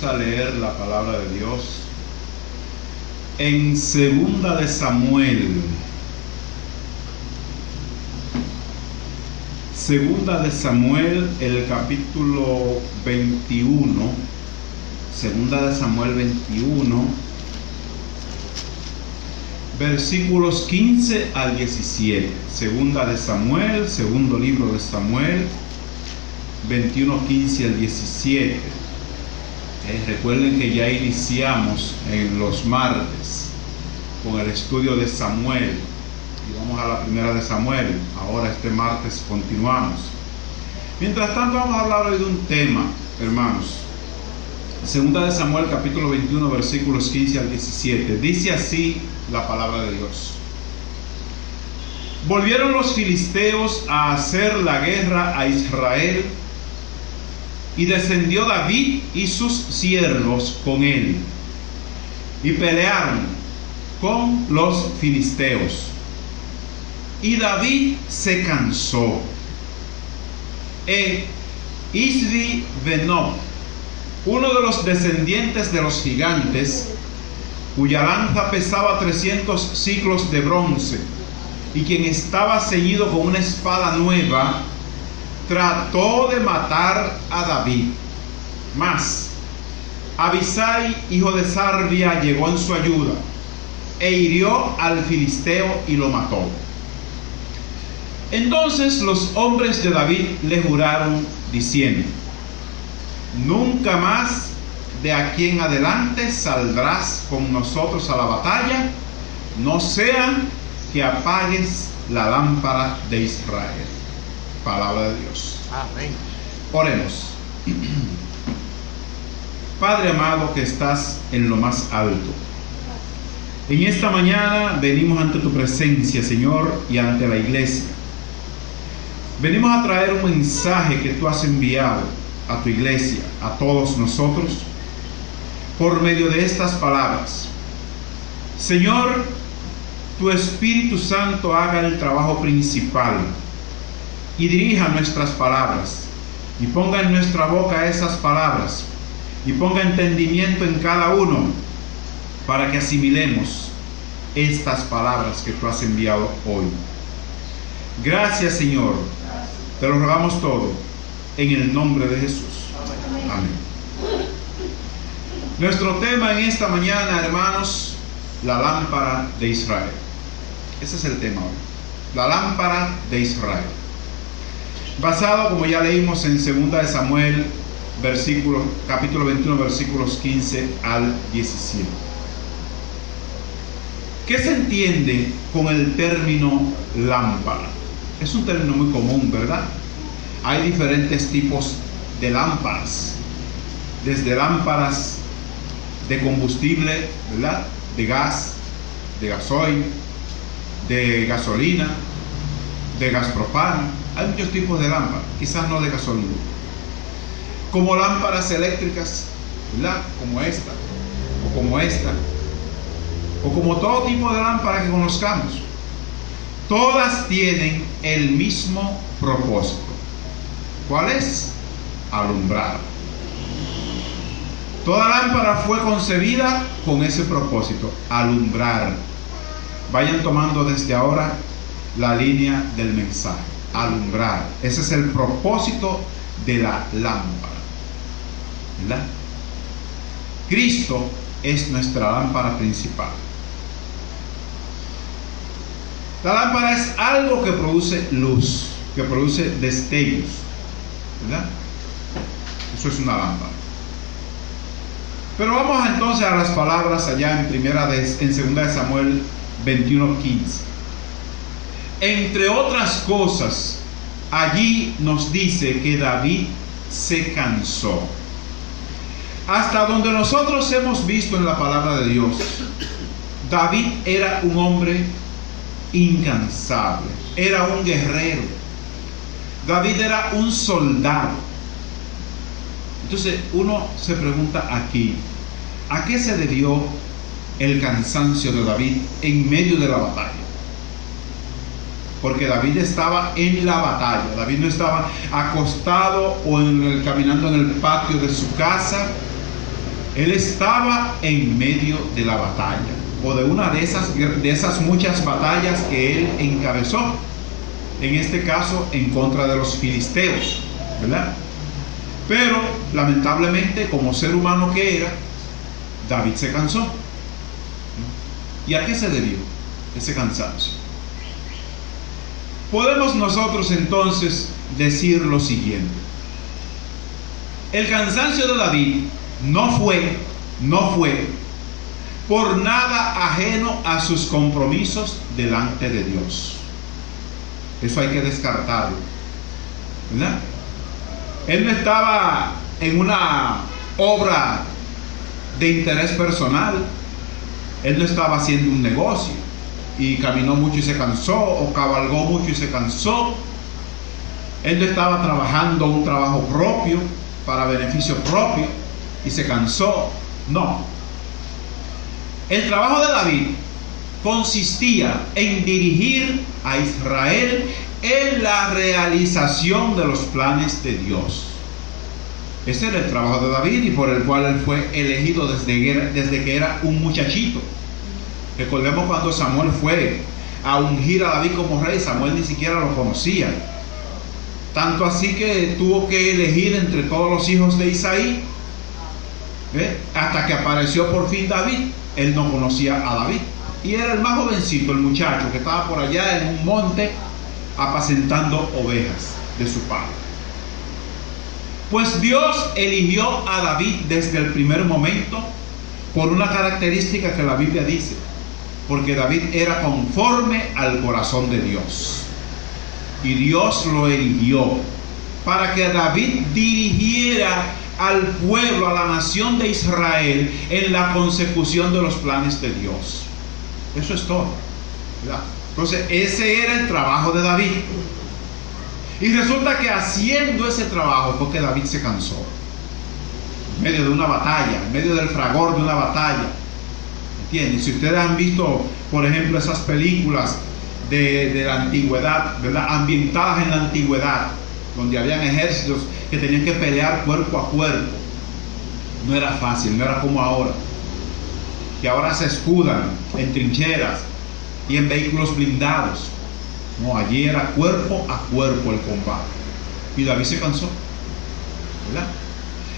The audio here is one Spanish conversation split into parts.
Vamos a leer la palabra de Dios en Segunda de Samuel. Segunda de Samuel, el capítulo 21. Segunda de Samuel 21, versículos 15 al 17. Segunda de Samuel, segundo libro de Samuel, 21, 15 al 17. Recuerden que ya iniciamos en los martes con el estudio de Samuel y vamos a la primera de Samuel. Ahora este martes continuamos. Mientras tanto, vamos a hablar hoy de un tema, hermanos. Segunda de Samuel, capítulo 21, versículos 15 al 17. Dice así la palabra de Dios: Volvieron los filisteos a hacer la guerra a Israel, y descendió David y sus siervos con él, y pelearon con los filisteos. Y David se cansó. Isbi-Benob, uno de los descendientes de los gigantes, cuya lanza pesaba 300 siclos de bronce, y quien estaba ceñido con una espada nueva, trató de matar a David. Mas Abisai, hijo de Sarbia, llegó en su ayuda e hirió al filisteo y lo mató. Entonces los hombres de David le juraron diciendo: Nunca más de aquí en adelante saldrás con nosotros a la batalla, no sea que apagues la lámpara de Israel. Palabra de Dios. Amén. Oremos. Padre amado que estás en lo más alto, en esta mañana venimos ante tu presencia, Señor, y ante la iglesia. Venimos a traer un mensaje que tú has enviado a tu iglesia, a todos nosotros, por medio de estas palabras. Señor, tu Espíritu Santo haga el trabajo principal y dirija nuestras palabras, y ponga en nuestra boca esas palabras, y ponga entendimiento en cada uno, para que asimilemos estas palabras que tú has enviado hoy. Gracias, Señor. Te lo rogamos todo en el nombre de Jesús. Amén. Nuestro tema en esta mañana, hermanos, la lámpara de Israel. Ese es el tema hoy. La lámpara de Israel. Basado, como ya leímos, en Segunda de Samuel, capítulo 21, versículos 15 al 17. ¿Qué se entiende con el término lámpara? Es un término muy común, ¿verdad? Hay diferentes tipos de lámparas, desde lámparas de combustible, ¿verdad?, de gas, de gasoil, de gasolina, de gas propano. Hay muchos tipos de lámparas, quizás no de gasolina, como lámparas eléctricas, ¿verdad?, como esta, o como esta, o como todo tipo de lámpara que conozcamos. Todas tienen el mismo propósito. ¿Cuál es? Alumbrar. Toda lámpara fue concebida con ese propósito, alumbrar. Vayan tomando desde ahora la línea del mensaje. Alumbrar. Ese es el propósito de la lámpara, ¿verdad? Cristo es nuestra lámpara principal. La lámpara es algo que produce luz, que produce destellos, ¿verdad? Eso es una lámpara. Pero vamos entonces a las palabras allá en Segunda de Samuel 21:15. Entre otras cosas, allí nos dice que David se cansó. Hasta donde nosotros hemos visto en la palabra de Dios, David era un hombre incansable, era un guerrero. David era un soldado. Entonces uno se pregunta aquí, ¿a qué se debió el cansancio de David en medio de la batalla? Porque David estaba en la batalla. David no estaba acostado o caminando en el patio de su casa. Él estaba en medio de la batalla, o de una de esas muchas batallas que él encabezó, en este caso en contra de los filisteos, ¿verdad? Pero lamentablemente, como ser humano que era, David se cansó. ¿Y a qué se debió ese cansancio? Podemos nosotros entonces decir lo siguiente: el cansancio de David no fue por nada ajeno a sus compromisos delante de Dios. Eso hay que descartarlo, ¿verdad? Él no estaba en una obra de interés personal. Él no estaba haciendo un negocio y caminó mucho y se cansó, o cabalgó mucho y se cansó. Él no estaba trabajando un trabajo propio para beneficio propio y se cansó. No. El trabajo de David consistía en dirigir a Israel en la realización de los planes de Dios. Ese era el trabajo de David, y por el cual él fue elegido desde que era un muchachito. Recordemos cuando Samuel fue a ungir a David como rey, Samuel ni siquiera lo conocía. Tanto así que tuvo que elegir entre todos los hijos de Isaí, hasta que apareció por fin David. Él no conocía a David, y era el más jovencito, el muchacho que estaba por allá en un monte apacentando ovejas de su padre. Pues Dios eligió a David desde el primer momento por una característica que la Biblia dice: porque David era conforme al corazón de Dios. Y Dios lo eligió para que David dirigiera al pueblo, a la nación de Israel, en la consecución de los planes de Dios. Eso es todo, ¿verdad? Entonces ese era el trabajo de David. Y resulta que haciendo ese trabajo fue que David se cansó, en medio de una batalla, en medio del fragor de una batalla. ¿Entienden? Si ustedes han visto, por ejemplo, esas películas de la antigüedad, ¿verdad?, ambientadas en la antigüedad, donde habían ejércitos que tenían que pelear cuerpo a cuerpo, no era fácil, no era como ahora, que ahora se escudan en trincheras y en vehículos blindados. No, allí era cuerpo a cuerpo el combate, y David se cansó, ¿verdad?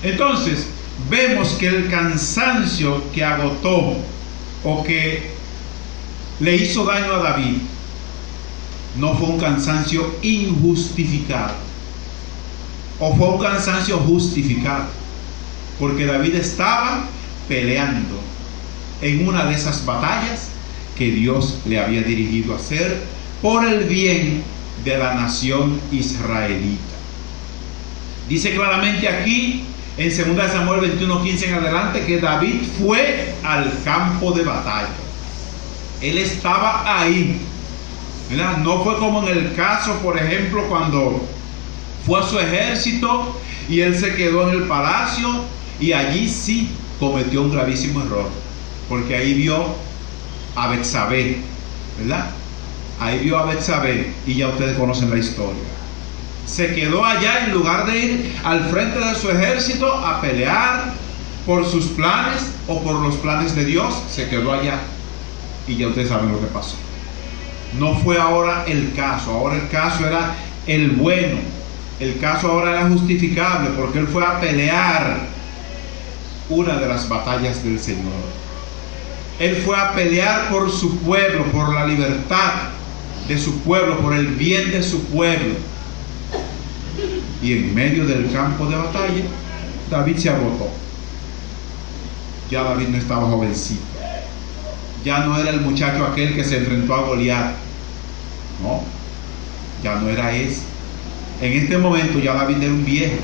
Entonces vemos que el cansancio que agotó o que le hizo daño a David no fue un cansancio injustificado, o fue un cansancio justificado, porque David estaba peleando en una de esas batallas que Dios le había dirigido a hacer por el bien de la nación israelita. Dice claramente aquí en 2 Samuel 21:15 en adelante que David fue al campo de batalla. Él estaba ahí, ¿verdad? No fue como en el caso, por ejemplo, cuando fue a su ejército y él se quedó en el palacio, y allí sí cometió un gravísimo error, porque ahí vio a Betsabé, ¿verdad? Ahí vio a Betsabé, y ya ustedes conocen la historia. Se quedó allá en lugar de ir al frente de su ejército a pelear por sus planes o por los planes de Dios. Se quedó allá, y ya ustedes saben lo que pasó. No fue ahora el caso. Ahora el caso era el bueno. El caso ahora era justificable, porque él fue a pelear una de las batallas del Señor. Él fue a pelear por su pueblo, por la libertad de su pueblo, por el bien de su pueblo. Y en medio del campo de batalla, David se agotó. Ya David no estaba jovencito. Ya no era el muchacho aquel que se enfrentó a Goliat. No, ya no era ese. En este momento ya David era un viejo.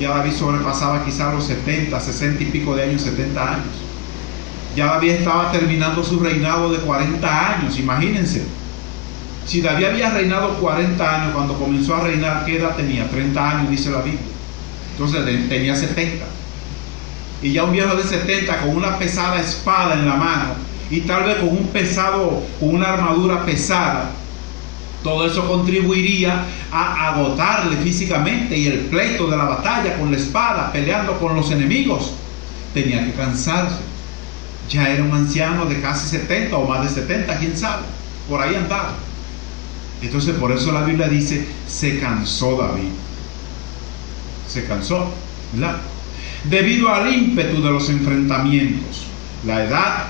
Ya David sobrepasaba quizás los 70, 60 y pico de años, 70 años. Ya David estaba terminando su reinado de 40 años, imagínense. Si David había reinado 40 años cuando comenzó a reinar, ¿qué edad tenía? 30 años, dice la Biblia. Entonces tenía 70. Y ya un viejo de 70 con una pesada espada en la mano, y tal vez con una armadura pesada, todo eso contribuiría a agotarle físicamente, y el pleito de la batalla con la espada, peleando con los enemigos, tenía que cansarse. Ya era un anciano de casi 70 o más de 70, quién sabe, por ahí andaba. Entonces por eso la Biblia dice, se cansó David. Se cansó, ¿verdad? Debido al ímpetu de los enfrentamientos, la edad,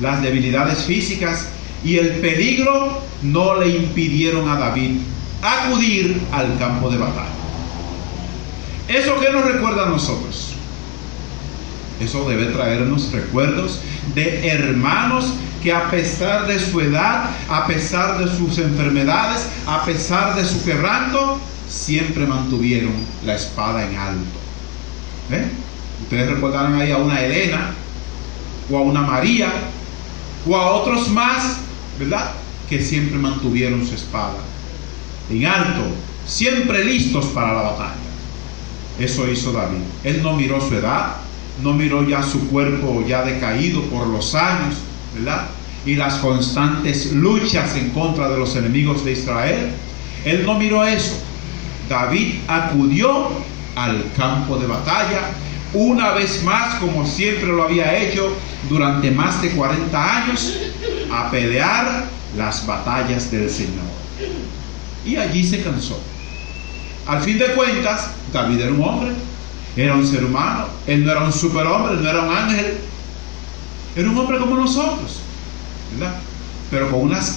las debilidades físicas y el peligro no le impidieron a David acudir al campo de batalla. ¿Eso qué nos recuerda a nosotros? Eso debe traernos recuerdos de hermanos que a pesar de su edad, a pesar de sus enfermedades, a pesar de su quebranto, siempre mantuvieron la espada en alto. Ustedes recordarán ahí a una Elena, o a una María, o a otros más, ¿verdad? Que siempre mantuvieron su espada en alto, siempre listos para la batalla. Eso hizo David. Él no miró su edad, no miró ya su cuerpo ya decaído por los años, ¿verdad? Y las constantes luchas en contra de los enemigos de Israel. Él no miró eso. David acudió al campo de batalla una vez más, como siempre lo había hecho durante más de 40 años, a pelear las batallas del Señor. Y allí se cansó. Al fin de cuentas, David era un hombre, era un ser humano. Él no era un superhombre, no era un ángel. Era un hombre como nosotros, ¿verdad? Pero con unas